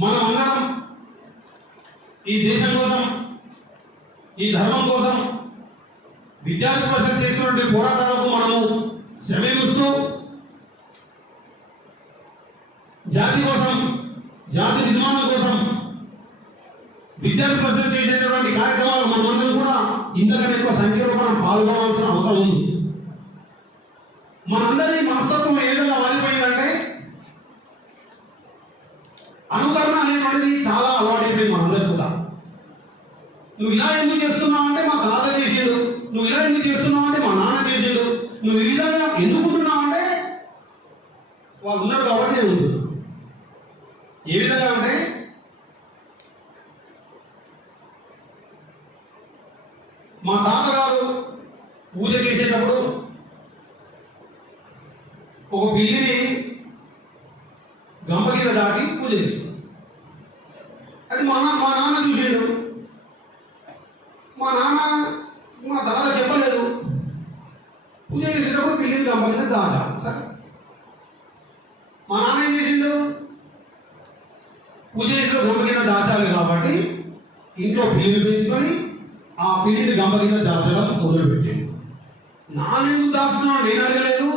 మనం అందరం ఈ దేశం కోసం ఈ ధర్మం కోసం విద్యార్థి పరిషత్ చేసినటువంటి పోరాటాలకు మనము శ్రమిస్తూ జాతి కోసం జాతి నిర్మాణం కోసం విద్యార్థి పరిషత్ చేసేటువంటి కార్యక్రమాలు మనమందరం కూడా ఇంతకంటే ఎక్కువ సంఖ్యలో మనం పాల్గొనవలసిన అవసరం ఉంది. మనందరి మనస్తత్వం ఏదైనా విధంగా మారిపోయిందంటే అనుకరణ అనేటువంటిది చాలా అలవాటైపోయింది మనందరికి కూడా. నువ్వు ఇలా ఎందుకు చేస్తున్నావు అంటే మా తాత చేసాడు. నువ్వు ఇలా ఎందుకు చేస్తున్నావు అంటే మా నాన్న చేసాడు. నువ్వు ఈ విధంగా ఎందుకుంటున్నావు అంటే వాళ్ళు ఉన్నారు కాబట్టి నేను ఉంటున్నాను ఏ విధంగా అంటే మా తాతగారు పూజ చేసేటప్పుడు ఒక పిల్లిని గంప కింద దాటి పూజ చేస్తాడు అది మా నాన్న మా నాన్న చూసాడు. మా నాన్న మా తాత చెప్పలేదు. పూజ చేసేటప్పుడు పిల్లలు గంప కింద దాచాలి సరే. మా నాన్న ఏం చేసిండు? పూజ చేసిన గంప కింద దాచాలి కాబట్టి ఇంట్లో పిల్లిని పెంచుకొని ఆ పిల్లిని గంప కింద దాచడం మొదలుపెట్టాడు. నాన్నెందుకు దాస్తున్నాడు నేను అడగలేదు.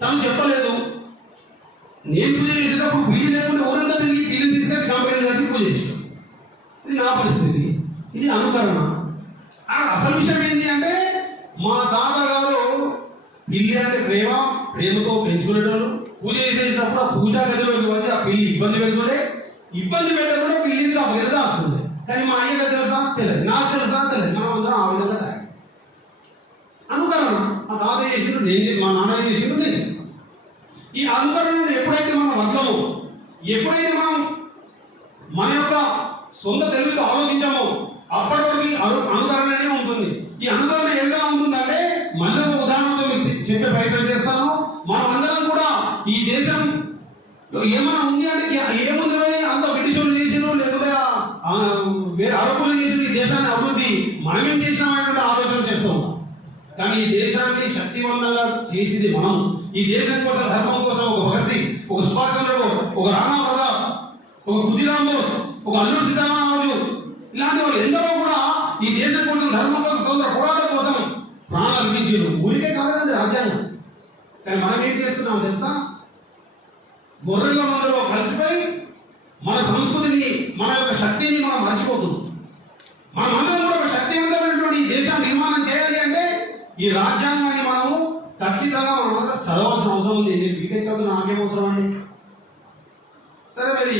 తను చెప్పలేదు. నేను పూజ చేసేటప్పుడు పిల్లి లేకుండా ఎవరన్నా తిరిగి పిల్లిని తీసుకెళ్ళి గంప కింద పూజ చేసినాం ఇది నా పరిస్థితి. ఇది అనుకరణ. అసలు విషయం ఏంటి అంటే మా తాతగారు పిల్లి అంటే ప్రేమ ప్రేమతో పెంచుకునేటోళ్ళు. పూజ చేసేటప్పుడు ఆ పూజా గదిలోకి వచ్చి ఆ పిల్లి ఇబ్బంది పెడుతుండే. ఇబ్బంది పెట్టకుండా పిల్లిని కాబట్టి వస్తుంది కానీ మా అయ్యగా తెలుసా? తెలియదు. నాకు తెలుసా? తెలియదు. మనం అందరం ఆ విధంగా తాగి అనుకరణ. మా తాత చేసిండు నేను మా నాన్న చేసిండు నేను చేస్తాను ఈ అనుకరణను ఎప్పుడైతే మనం వదలము ఎప్పుడైతే మనం మన యొక్క సొంత తెలివితో ఆలోచించామో అప్పటి వరకు అను అనుకరణనే ఉంటుంది. ఈ అనుకరణ ఏ విధంగా ఉంటుందంటే మళ్ళీ ఒక ఉదాహరణతో మీకు చెప్పే ప్రయత్నం చేస్తాను. మనం అందరం కూడా ఈ దేశం ఏమైనా ఉంది అంటే ఏ- ఏముంది అంత బ్రిటిష్ చేసినో లేకపోతే వేరే అరకులు చేసిన ఈ దేశాన్ని అభివృద్ధి మనమేం చేసినామనేటువంటి ఆలోచన చేస్తూ కానీ ఈ దేశాన్ని శక్తివంతంగా చేసింది మనం. ఈ దేశం కోసం ధర్మం కోసం ఒక భగత్ సింగ్ ఒక సుభాష్ చంద్రబోస్ ఒక రామా ప్రతాప్ ఒక ఖుదీరామ్ బోస్ ఒక అల్లూరి సీతారామరాజు ఇలాంటి వాళ్ళు ఎందరో కూడా ఈ దేశం కోసం ధర్మం కోసం స్వతంత్ర పోరాటం కోసం ప్రాణాలు అర్పించారు. ఊరికే కాలేదండి రాజ్యాంగం. కానీ మనం ఏం చేస్తున్నాం తెలుసా? గొర్రెల మందులో కలిసిపోయి మన సంస్కృతిని మన యొక్క శక్తిని మనం మర్చిపోతున్నాం. మన అందరం కూడా ఒక శక్తివంతమైనటువంటి ఈ దేశాన్ని నిర్మాణం చేయాలి అంటే ఈ రాజ్యాంగాన్ని మనము ఖచ్చితంగా మనం అందరం చదవాల్సిన అవసరం ఉంది. నేను బీటెక్ చదువు నాకేం అవసరం అండి? సరే మరి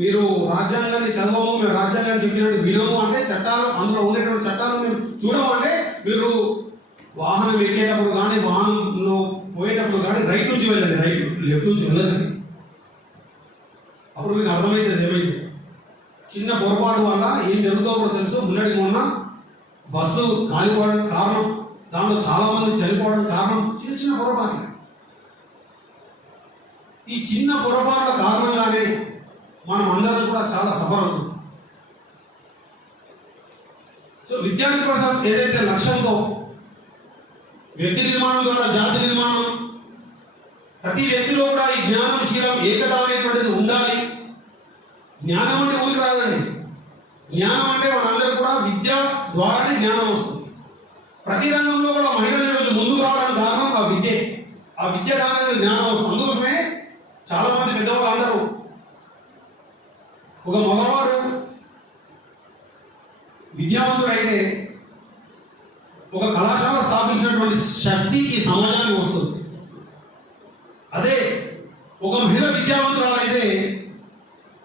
మీరు రాజ్యాంగాన్ని చదవము మేము రాజ్యాంగాన్ని చెప్పినట్టు వినము అంటే చట్టాలు అందులో ఉండేటువంటి చట్టాలు మేము చూడము అంటే మీరు వాహనం ఎక్కేటప్పుడు కానీ వాహనంలో పోయేటప్పుడు కానీ రైట్ నుంచి వెళ్ళండి. రైట్ లెఫ్ట్ నుంచి వెళ్ళదండి అప్పుడు మీకు అర్థమవుతుంది ఏమైంది? చిన్న పొరపాటు వల్ల ఏం జరుగుతుందో కూడా తెలుసు. మున్నడికి మొన్న బస్సు కాలిపోవడం కారణం దాంట్లో చాలా మంది చనిపోవడం కారణం చిన్న చిన్న పొరపాటు ఈ చిన్న పొరపాట్ల కారణంగానే మనం అందరం కూడా చాలా సఫర్ అవుతుంది సో విద్యార్థి కోసం ఏదైతే లక్ష్యంతో వ్యక్తి నిర్మాణం ద్వారా జాతి నిర్మాణం ప్రతి వ్యక్తిలో కూడా ఈ జ్ఞానం శీలం ఏకత అనేటువంటిది ఉండాలి. జ్ఞానం అంటే ఊరికి రాదండి. జ్ఞానం అంటే వాళ్ళందరూ కూడా విద్య ద్వారానే జ్ఞానం వస్తుంది. ప్రతి రంగంలో కూడా మహిళలు ఈరోజు ముందుకు రావడానికి కారణం ఆ విద్య. ఆ విద్య కారణంగా జ్ఞానం వస్తుంది అందుకోసమే చాలా మంది పెద్దవాళ్ళు అందరూ ఒక మగవారు విద్యావంతుడైతే అయితే ఒక కళాశాల స్థాపించినటువంటి శక్తి ఈ సమాజానికి వస్తుంది. అదే ఒక మహిళ విద్యావంతురాలైతే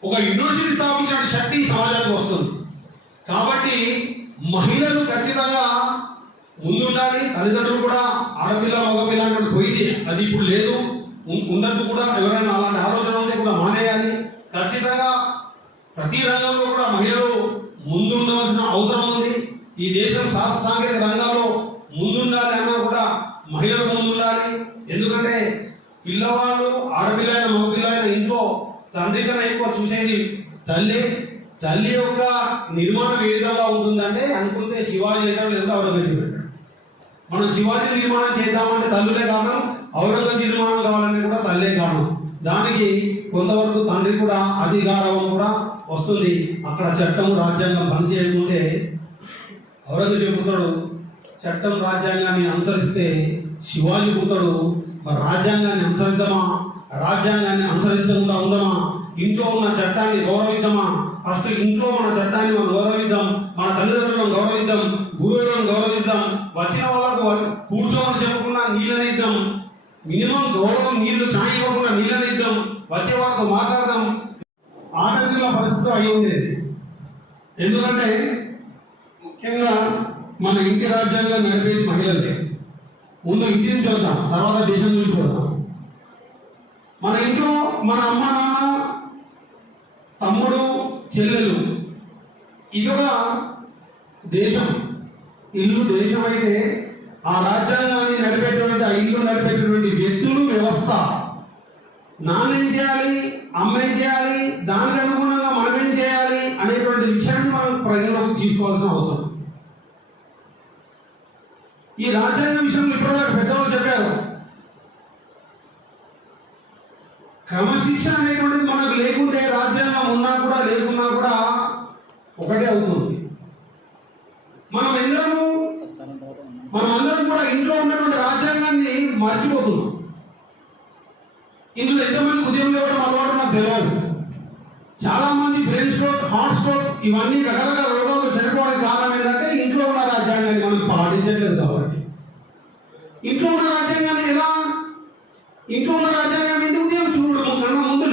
ఒక యూనివర్సిటీ స్థాపించిన శక్తి ఈ సమాజానికి వస్తుంది. కాబట్టి మహిళలు ఖచ్చితంగా ముందుండాలి. తల్లిదండ్రులు కూడా ఆడపిల్ల మగపిల్ల అంటే పోయింది అది ఇప్పుడు లేదు. ఉన్నట్టు ఉండద్దు కూడా. ఎవరైనా అలాంటి ఆలోచన ఉంటే కూడా మానేయాలి. ఖచ్చితంగా ప్రతి రంగంలో కూడా మహిళలు ముందుండవలసిన అవసరం ఉంది. ఈ దేశం శాస్త్ర సాంకేతిక రంగంలో ముందుండాలి అన్నా కూడా మహిళలు ముందుండాలి. ఎందుకంటే పిల్లవాళ్ళు ఆడపిల్ల అయిన మగపిల్ల అయిన ఇంట్లో తండ్రి కన్నా ఎక్కువ చూసేది తల్లి. తల్లి యొక్క నిర్మాణం ఏ విధంగా ఉంటుందంటే అనుకుంటే శివాజీ అయితే ఎంత అవరోధించి మనం శివాజీ నిర్మాణం చేద్దామంటే తల్లులే కారణం ఔరంగజేబు నిర్మాణం కావాలంటే కూడా తల్లే కారణం. దానికి కొంతవరకు తండ్రి కూడా అధికారం కూడా వస్తుంది. అక్కడ చట్టం రాజ్యాంగం పనిచేయకుంటే ఔరంగజేబు పుత్రుడు చట్టం రాజ్యాంగాన్ని అనుసరిస్తే శివాజీ పుత్రుడు మరి రాజ్యాంగాన్ని అనుసరిద్దామా రాజ్యాంగాన్ని అనుసరించకుండా ఉందామా? ఇంట్లో ఉన్న చట్టాన్ని గౌరవిద్దామా ఫస్ట్ ఇంట్లో మన చట్టాన్ని మనం గౌరవిద్దాం మన తల్లిదండ్రులను గౌరవిద్దాం గురువులను గౌరవిద్దాం వచ్చిన వాళ్ళకు కూర్చోమని చెప్పకుండా నీళ్ళని ఇద్దాం. మినిమం గౌరవం నీళ్ళు ఛాయ్ ఇవ్వకుండా నీళ్ళని ఇద్దాం. వచ్చే వాళ్ళతో మాట్లాడదాం. ఆటంకుల పరిస్థితి అయి ఉండేది. ఎందుకంటే ముఖ్యంగా మన ఇంటి రాజ్యాంగం నడిపేది మహిళలే ముందు ఇంటిని చూద్దాం తర్వాత దేశం చూసుకోదాం మన ఇంట్లో మన అమ్మ నాన్న తమ్ముడు చెల్లెలు ఇది ఒక దేశం. ఇల్లు దేశం అయితే ఆ రాజ్యాంగాన్ని నడిపేటువంటి ఆ ఇల్లు నడిపేటువంటి వ్యక్తులు వ్యవస్థ. నాన్నేం చేయాలి? అమ్మేం చేయాలి? దానికి అనుగుణంగా మనం ఏం చేయాలి? అనేటువంటి విషయాన్ని మనం ప్రజల్లోకి తీసుకోవాల్సిన అవసరం. ఈ రాజ్యాంగ విషయంలో ఇప్పటివరకు పెద్దవాళ్ళు చెప్పారు క్రమశిక్షణ అనేటువంటిది మనకు లేకుంటే రాజ్యాంగం ఉన్నా కూడా లేకున్నా కూడా ఒకటే అవుతుంది. మనం ఎందరము మనం అందరం కూడా ఇంట్లో ఉన్నటువంటి రాజ్యాంగాన్ని మర్చిపోతున్నాం. ఇందులో ఎంతమంది ఉదయం లేవడం అలవాటు నాకు తెలియదు. చాలా మంది బ్రెయిన్ స్ట్రోక్ హార్ట్ స్ట్రోక్ ఇవన్నీ రకరకాల రోగాలు చనిపోవడానికి కారణం ఏంటంటే ఇంట్లో ఉన్న రాజ్యాంగాన్ని మనం పాటించట్లేదు కాబట్టి. ఇంట్లో ఉన్న రాజ్యాంగాన్ని ఎలా ఇంట్లో ఉన్న రాజ్యాంగం ఏంటి?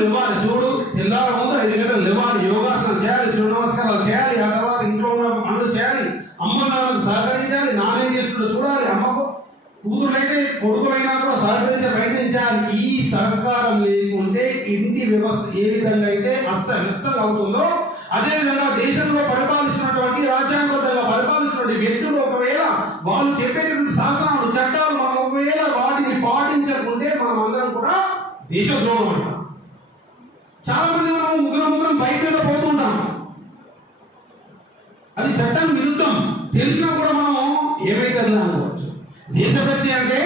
లేవాలి చూడు. తెల్లారి ముందు ఐదు గంటలు లేవాలి యోగాసనం చేయాలి సూర్య నమస్కారాలు చేయాలి ఆ తర్వాత ఇంట్లో ఉన్న పనులు చేయాలి అమ్మ నాన్నకు సహకరించాలి నాన్నేం చేస్తుండో చూడాలి అమ్మకు కూతురులైతే కొడుకులైనా కూడా సహకరించే ప్రయత్నం చేయాలి. ఈ సహకారం లేకుంటే ఇంటి వ్యవస్థ ఏ విధంగా అయితే అస్తవ్యస్తం అవుతుందో అదే విధంగా దేశంలో పరిపాలిస్తున్నటువంటి రాజ్యాంగబద్ధంగా పరిపాలిస్తున్నటువంటి వ్యక్తులు ఒకవేళ వాళ్ళు చెప్పేటటువంటి శాసనాలు చట్టాలు మనం ఒకవేళ వాటిని పాటించకుంటే మనం అందరం కూడా దేశద్రోహం అంటాం. చాలా మంది మనం ముగ్గురు ముగ్గురం బైక్ మీద పోతుంటాం. అది చట్టం విరుద్ధం. తెలిసినా కూడా మనం ఏమైతే అనుకోవచ్చు. దేశభక్తి అంటే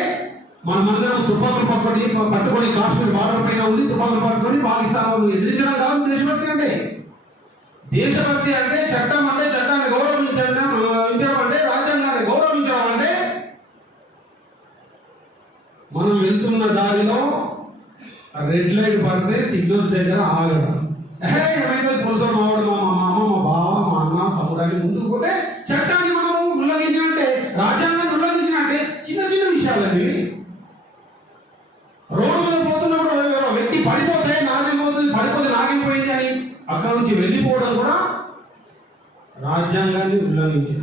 మన మనమందరం తుపాకులు పట్టుకొని పట్టుకొని కాశ్మీర్ బార్డర్ పైన ఉంది తుపాకులు పట్టుకొని పాకిస్తాన్ ఎదిరించడం కాదు దేశభక్తి అంటే. దేశభక్తి అంటే చట్టం అంటే చట్టాన్ని గౌరవించడం అంటే రాజ్యాంగాన్ని గౌరవించడం అంటే మనం వెళ్తున్న దారిలో రెడ్ లైట్ పడితే సిగ్నల్స్ దగ్గర ఆగడం. ఏమైతే ఏమైందో పులుసు మావాడు మా మామ అమ్మ మా బావ మా అన్న తమ్ముడాన్ని ముందుకు పోతే చట్టాన్ని మనం ఉల్లంఘించినట్టే రాజ్యాంగాన్ని ఉల్లంఘించినట్టే చిన్న చిన్న విషయాలండి రోడ్డు మీద పోతున్నప్పుడు వ్యక్తి పడిపోతే నాగం పోతుంది పడిపోతే నాగం పోయింది అని అక్కడ నుంచి వెళ్ళిపోవడం కూడా రాజ్యాంగాన్ని ఉల్లంఘించిన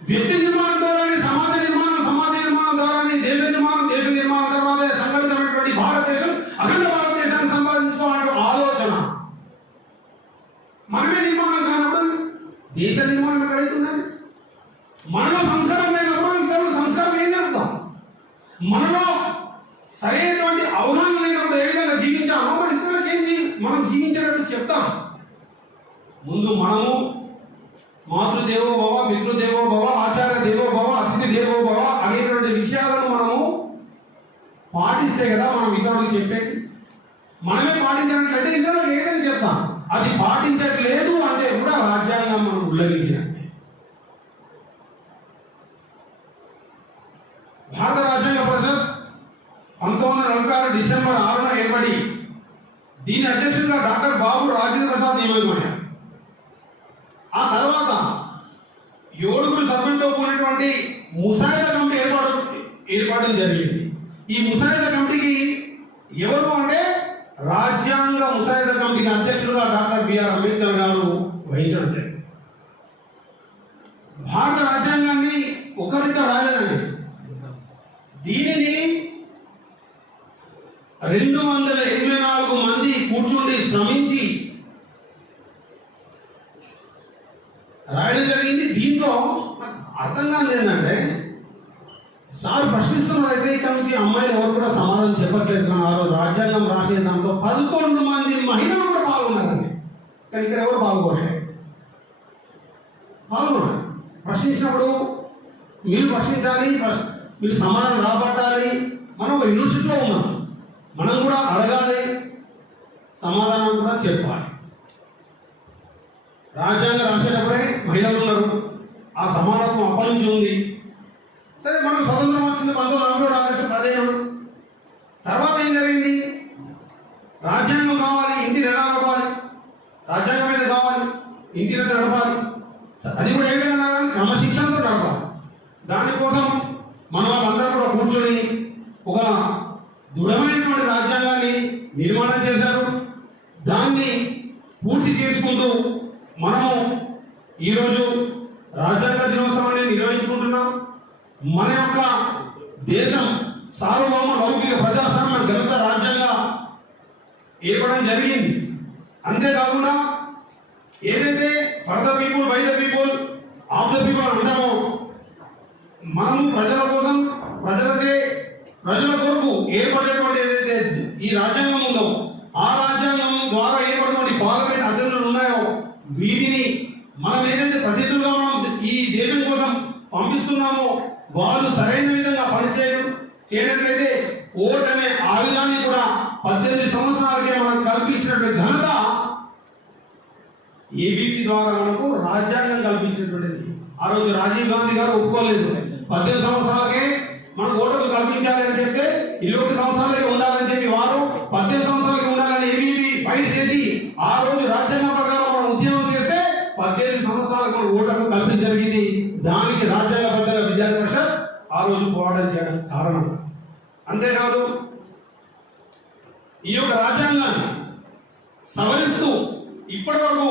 వ్యక్తి నిర్మాణం ద్వారానే సమాజ నిర్మాణం సమాజ నిర్మాణం ద్వారానే దేశ నిర్మాణం దేశ నిర్మాణం తర్వాత సంఘటితమైనటువంటి భారతదేశం అఖండ భారతదేశాన్ని సంపాదించుకోవాలనే ఆలోచన. మనమే నిర్మాణం కానప్పుడు దేశ నిర్మాణం ఎక్కడైతుందండి? మనలో సంస్కారం లేనప్పుడు ఇతరుల సంస్కారం ఏం జరుగుతాం మనలో సరైనటువంటి అవగాహన లేనప్పుడు ఏ విధంగా జీవించామో మన ఇతరులకు ఏం మనం జీవించేటట్టు చెప్తాం. ముందు మనము మాతృదేవో భవ మిత్రుదేవో భవ ఆచార్య దేవో భవ అతిథి దేవో భవ అనేటువంటి విషయాలను మనము పాటిస్తే కదా మనం ఇతరులకు చెప్పేది. మనమే పాటించినట్లయితే ఇతరులకు ఏదైనా చెప్తాం. అది పాటించట్లేదు అంటే కూడా రాజ్యాంగం మనం ఉల్లంఘించిన. భారత రాజ్యాంగ పరిషత్ పంతొమ్మిది వందల నలభై ఆరు డిసెంబర్ ఆరున ఏర్పడి దీని అధ్యక్షుడిగా డాక్టర్ బాబు రాజేంద్ర ప్రసాద్ నియమితమయ్యారు ఆ తర్వాత ఏడుగురు సభ్యులతో కూడినటువంటి ముసాయిదా కమిటీ ఏర్పాటు ఏర్పాటు జరిగింది. ఈ ముసాయిదా కమిటీకి ఎవరు అంటే రాజ్యాంగ ముసాయిదా కమిటీకి అధ్యక్షుడుగా డాక్టర్ బిఆర్ అంబేద్కర్ గారు వహించడం జరిగింది. భారత రాజ్యాంగాన్ని ఒకరితో రాలేదండి. దీనిని రెండు వందల ఎనభై నాలుగు మంది కూర్చుండి శ్రమించి రాయడం జరిగింది దీంట్లో నాకు అర్థం కాదు ఏంటంటే సార్ ప్రశ్నిస్తున్నారు అయితే ఇక్కడ నుంచి అమ్మాయిలు ఎవరు కూడా సమాధానం చెప్పట్లేదు కానీ ఆ రోజు రాజ్యాంగం దాంట్లో పదకొండు మంది మహిళలు కూడా పాల్గొన్నారండి. కానీ ఇక్కడ ఎవరు పాల్గొనలేదు పాల్గొన్నారు ప్రశ్నించినప్పుడు మీరు ప్రశ్నించాలి మీరు సమాధానం రాబట్టాలి. మనం ఒక యూనివర్సిటీలో ఉన్నాం. మనం కూడా అడగాలి. సమాధానం కూడా చెప్పాలి. రాజ్యాంగం రాసేటప్పుడే మహిళలు ఉన్నారు. ఆ సమానత్వం అప్పటి నుంచి ఉంది. సరే మనం స్వతంత్రం వచ్చింది పంతొమ్మిది వందల ఏడు ఆగస్టు పదిహేను. తర్వాత ఏం జరిగింది? రాజ్యాంగం కావాలి ఇంటి ఎలా నడపాలి. రాజ్యాంగం మీద కావాలి ఇంటి మీద నడపాలి. అది కూడా ఏ విధంగా నడపాలి? క్రమశిక్షణతో నడపాలి. దానికోసం మన వాళ్ళందరూ కూడా కూర్చొని ఒక దృఢమైనటువంటి రాజ్యాంగాన్ని నిర్మాణం చేశారు. దాన్ని పూర్తి చేసుకుంటూ మనము ఈరోజు రాజ్యాంగ దినోత్సవాన్ని నిర్వహించుకుంటున్నాం. మన యొక్క దేశం సార్వభౌమ లౌకిక ప్రజాస్వామ్య ఘనత రాజ్యంగా ఏర్పడడం జరిగింది. అంతేకాకుండా ఏదైతే for the people by the people of the people అంటామో మనము ప్రజల కోసం ప్రజలచే ప్రజల కొరకు ఏర్పడేటువంటి ఏదైతే ఈ రాజ్యాంగం ఉందో ఆ రాజ్యాంగం ద్వారా ఏర్పడినటువంటి పార్లమెంట్ అసెంబ్లీలు ఉన్నాయో వీటిని మనం ఏదైతే ప్రతినిధులుగా మనం ఈ దేశం కోసం పంపిస్తున్నామో వాళ్ళు సరైన విధంగా పనిచేయడం చేయనట్లయితే ఓటమే ఆయుధాన్ని కూడా పద్దెనిమిది సంవత్సరాలకే మనం కల్పించినటువంటి ఘనత ఏబీపీ ద్వారా మనకు రాజ్యాంగం కల్పించినటువంటిది. ఆ రోజు రాజీవ్ గాంధీ గారు ఒప్పుకోలేదు. పద్దెనిమిది సంవత్సరాలకే మనకు ఓటర్లు కల్పించాలి అని చెప్తే ఇరవై ఒకటి సంవత్సరాలకే ఉండాలని చెప్పి వారు పద్దెనిమిది సంవత్సరాలకి ఉండాలని ఏబీపీ ఫైట్ చేసి ఆ రోజు రాజ్యాంగం ప్రకారం మనం ఉద్యమం చేస్తే పద్దెనిమిది సంవత్సరాలకు మనం ఓటర్లు కల్పించ జరిగింది. దానికి రాజ్యాంగబద్ధంగా విద్యార్థి పరిషత్ ఆ రోజు పోరాటం చేయడం కారణం. అంతేకాదు ఈ యొక్క రాజ్యాంగాన్ని సవరిస్తూ ఇప్పటి వరకు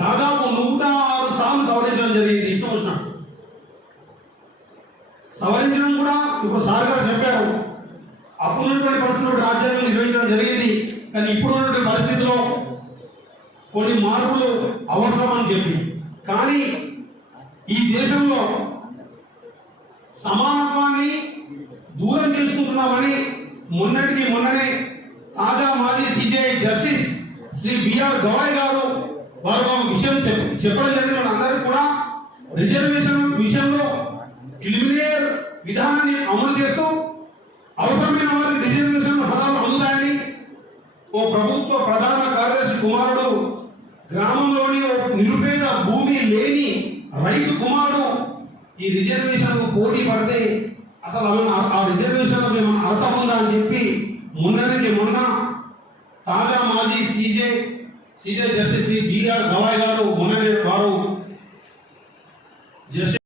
దాదాపు నూట ఆరు సార్లు సవరించడం జరిగింది. ఇష్టం వచ్చినట్టు సవరించడం కూడా ఇప్పుడు సార్ గారు చెప్పారు. అప్పుడు ఉన్నటువంటి పరిస్థితులు రాజ్యాంగం నిర్వహించడం జరిగింది. కానీ ఇప్పుడు ఉన్నటువంటి పరిస్థితిలో కొన్ని మార్పులు అవసరం అని చెప్పి. కానీ ఈ దేశంలో సమానత్వాన్ని దూరం చేసుకుంటున్నామని మొన్నటికి మొన్ననే తాజా మాజీ CJI justice Shri B R Gavai garu వారు ఒక విషయం చెప్- చెప్పడం జరిగిన మన కూడా రిజర్వేషన్ విషయంలో క్రిమినల్ విధానాన్ని అమలు చేస్తూ అవసరమైన వారికి రిజర్వేషన్ పదాలు అందుతాయని ఓ ప్రభుత్వ ప్రధాన కార్యదర్శి కుమారుడు గ్రామంలోని ఓ నిరుపేద భూమి లేని రైతు కుమారుడు ఈ రిజర్వేషన్ పోటీ పడితే అసలు ఆ- ఆ రిజర్వేషన్ ఏమైనా అర్థం ఉందా అని చెప్పి మొన్నటికి మొన్న తాజా మాజీ CJ CJ justice Shri B R Gavai garu మొన్ననే వారు జస్టిస్